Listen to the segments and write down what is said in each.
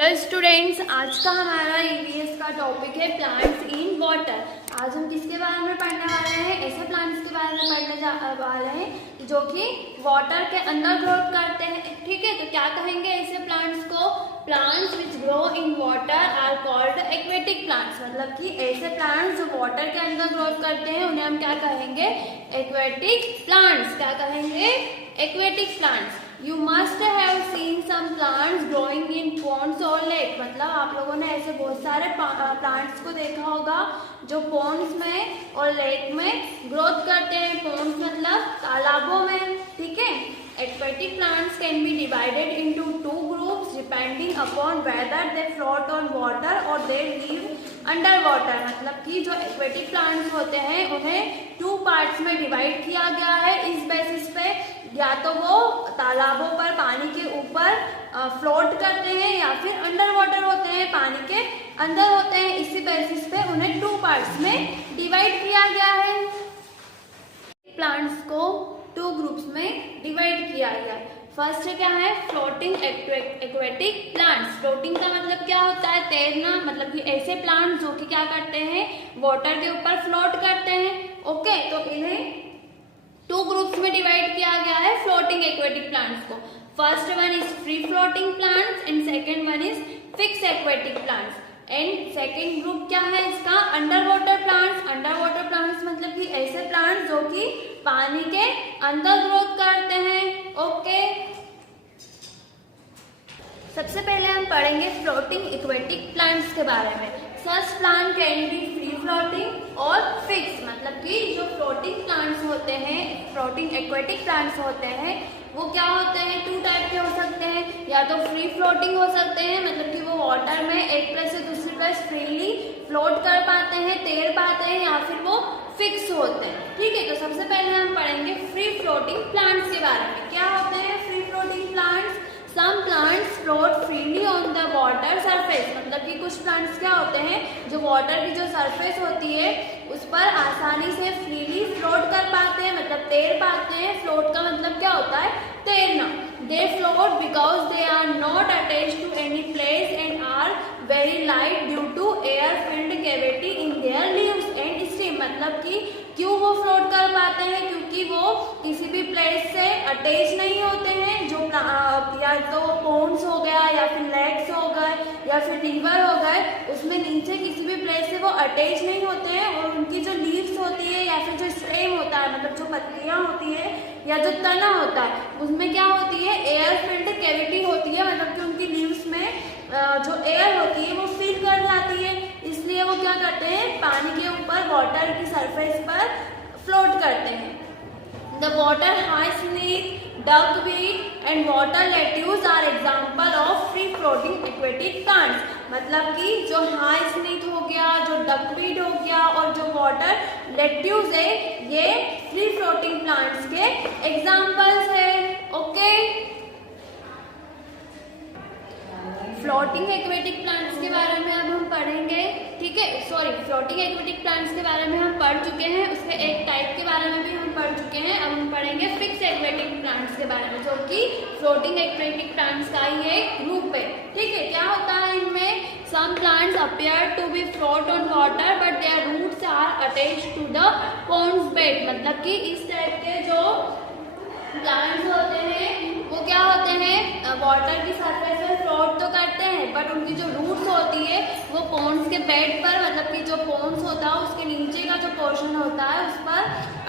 Hello students, आज का हमारा ईवीएस का टॉपिक है प्लांट्स इन वाटर। आज हम किसके बारे में पढ़ने वाले हैं? ऐसे प्लांट्स के बारे में पढ़ने वाले हैं जो कि वाटर के अंदर ग्रोथ करते हैं। ठीक है, तो क्या कहेंगे ऐसे प्लांट्स को? Plants which grow in water are called aquatic plants. मतलब कि ऐसे प्लांट्स जो वाटर के अंदर ग्रोथ करते हैं उन्हें हम क्या कहेंगे? Aquatic plants. क्या कहेंगे? Aquatic plants. You must have seen some plants growing in ponds or lake। मतलब आप लोगों ने ऐसे बहुत सारे प्लांट्स को देखा होगा जो ponds में और लेक में ग्रोथ करते हैं। ponds मतलब तालाबों में। ठीक है, aquatic plants can be divided into two groups depending upon whether they float on water or they live under water। मतलब कि जो aquatic plants होते हैं उन्हें टू पार्ट्स में डिवाइड किया गया है इस बेसिस पे, या तो वो तालाबों पर पानी के ऊपर फ्लोट करते हैं या फिर अंडर वाटर होते हैं, पानी के अंदर होते हैं। इसी बेसिस पे उन्हें टू पार्ट्स में डिवाइड किया गया है। प्लांट्स को टू ग्रुप्स में डिवाइड किया गया। फर्स्ट क्या है? Floating aquatic plants. फ्लोटिंग का मतलब क्या होता है? तैरना। मतलब कि ऐसे प्लांट्स जो कि क्या करते हैं? वाटर के ऊपर फ्लोट करते हैं। ओके, तो इन्हें टू ग्रुप्स में डिवाइड किया गया है फ्लोटिंग एक्वेटिक प्लांट्स को। First one is free floating plants and second one is fix aquatic plants. And second group क्या है इसका? Under water plants. Under water plants मतलब कि ऐसे प्लांट्स जो कि पानी के अंदर ग्रोथ करते हैं। ओके, सबसे पहले हम पढ़ेंगे फ्लोटिंग एक्वेटिक प्लांट्स के बारे में। Such plant can be free floating और फिक्स। मतलब कि जो फ्लोटिंग प्लांट्स होते हैं, फ्लोटिंग एक्वेटिक प्लांट्स होते हैं, वो क्या होते हैं? टू टाइप के हो सकते हैं। या तो फ्री फ्लोटिंग हो सकते हैं, मतलब कि वो वाटर में एक प्लेस से दूसरी प्लेस फ्रीली फ्लोट कर पाते हैं, तैर पाते हैं, या फिर वो फिक्स होते हैं। ठीक है, तो सबसे पहले हम पढ़ेंगे फ्री फ्लोटिंग प्लांट्स के बारे में। क्या होते हैं free floating plants? Some plants float freely on the water surface। मतलब कि कुछ प्लांट्स क्या होते हैं जो वाटर की जो सरफेस होती है उस पर आसानी से फ्रीली फ्लोट कर पाते हैं, मतलब तैर पाते हैं। फ्लोट का मतलब क्या होता है? तैरना। They float because they are not attached to any place and are very light due to air-filled cavity in their leaves and stem। मतलब कि क्यों वो फ्लोट कर पाते हैं? क्योंकि वो किसी भी प्लेस से अटैच नहीं होते हैं। जो या तो पॉन्ड्स हो गया या फिर लेक्स हो गए या फिर रिवर हो गए, उसमें नीचे किसी भी प्लेस से वो अटैच नहीं होते हैं। और उनकी जो लीव्स होती है या फिर जो स्टेम होता है, मतलब जो पत्तियां होती है या जो तना होता है, उसमें क्या होती है? एयर फिल्ड कैविटी होती है। मतलब कि उनकी लीव्स में जो एयर होती है वो फिल कर जाती है, इसलिए वो क्या करते हैं? पानी के ऊपर वाटर की सरफेस पर फ्लोट करते हैं। The water hyacinth, duckweed and water lettuce are example of free floating aquatic plants। मतलब कि जो hyacinth हो गया, जो duckweed हो गया और जो water lettuce है, ये free floating plants के examples है। ओके, फ्लोटिंग एक्वेटिक प्लांट्स के बारे में अब हम पढ़ेंगे। ठीक है, सॉरी, फ्लोटिंग एक्वेटिक प्लांट्स के बारे में हम पढ़ चुके हैं, उसके एक टाइप के बारे में भी हम पढ़ चुके हैं। अब हम पढ़ेंगे फिक्स एक्वेटिक प्लांट्स के बारे में, जो कि फ्लोटिंग एक्वेटिक प्लांट्स का ही एक ग्रुप है। ठीक है, क्या होता है इनमें? Some plants appear to be float on water but there roots are attached to the pond's bed. मतलब कि इस टाइप के जो प्लांट्स होते हैं वो क्या होते हैं? वाटर की सरफेस पर फ्लोट तो करते हैं, बट उनकी जो रूट्स होती है वो पॉन्ड्स के बेड पर, मतलब कि जो पॉन्ड्स होता है उसके नीचे का जो पोर्शन होता है उस पर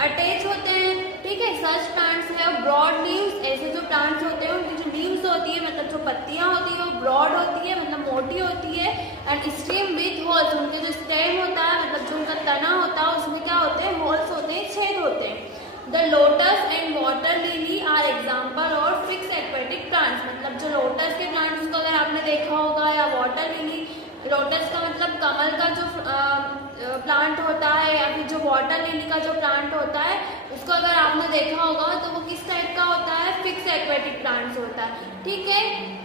अटैच होते हैं। ठीक है, सच प्लांट्स है ब्रॉड लीव्स। ऐसे जो प्लांट्स होते हैं उनकी जो लीव्स होती है, मतलब जो पत्तियां होती है, वो ब्रॉड होती है, मतलब मोटी होती है। And stem with holes. उनके जो स्टेम होता है, मतलब जो उनका तना होता है, उसमें क्या होते हैं? होल्स होते हैं, छेद होते हैं। The lotus and water lily are example और fixed aquatic plants। मतलब जो लोटस के प्लांट्स को अगर आपने देखा होगा, या वाटर लिली, लोटस का मतलब कमल का जो प्लांट होता है, या फिर जो वाटर लिली का जो प्लांट होता है, उसको अगर आपने देखा होगा तो वो किस टाइप का होता है? फिक्स एक्वेटिक प्लांट्स होता है। ठीक है,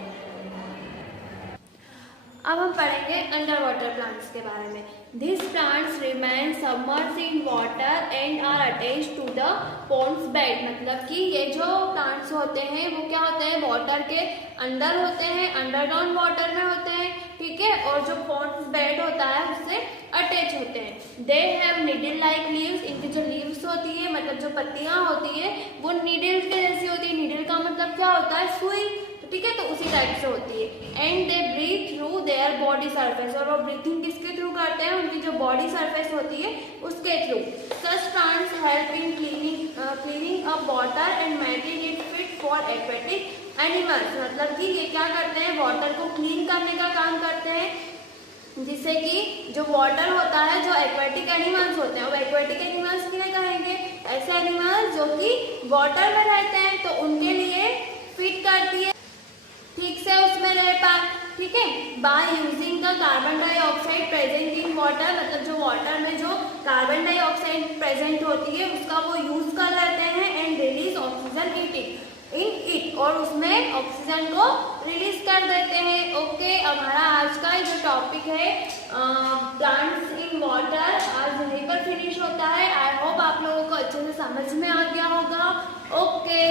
अब हम पढ़ेंगे अंडर वाटर प्लांट्स के बारे में। These plants remain submerged in water and are attached to the pond's bed। मतलब कि ये जो प्लांट्स होते हैं वो क्या होते हैं? वाटर के अंदर होते हैं, अंडरग्राउंड वाटर में होते हैं, इनवर्टेब्रेट्स होते हैं। They have needle like leaves, इनकी जो लीव्स होती है मतलब जो पत्तियां होती है वो नीडल के जैसी होती है। नीडल का मतलब क्या होता है, सुई, ठीक है, तो उसी टाइप से होती है। And they breathe through their body surface, और वो ब्रीथिंग किसके थ्रू करते हैं, उनकी जो बॉडी सरफेस होती है उसके through. Such plants help in cleaning up water and making it fit for aquatic animals, मतलब कि ये क्या करते हैं, वाटर को क्लीन करने का काम करते हैं, जिससे कि जो वाटर होता है, जो एक्वेटिक एनिमल्स होते हैं, वो एक्वेटिक एनिमल्स किन्हें कहेंगे, ऐसे एनिमल्स जो कि वाटर में रहते हैं, तो उनके लिए फिट करती है, ठीक से उसमें रह पाए, ठीक है। By using the carbon dioxide present in water, मतलब जो वाटर में जो कार्बन डाइऑक्साइड प्रेजेंट होती है उसका वो यूज कर लेते हैं। And release oxygen in it, और उसमें ऑक्सीजन को रिलीज कर देते हैं। ओके, हमारा आज का जो टॉपिक है प्लांट्स इन वाटर, आज यहीं पर फिनिश होता है। आई होप आप लोगों को अच्छे से समझ में आ गया होगा। ओके,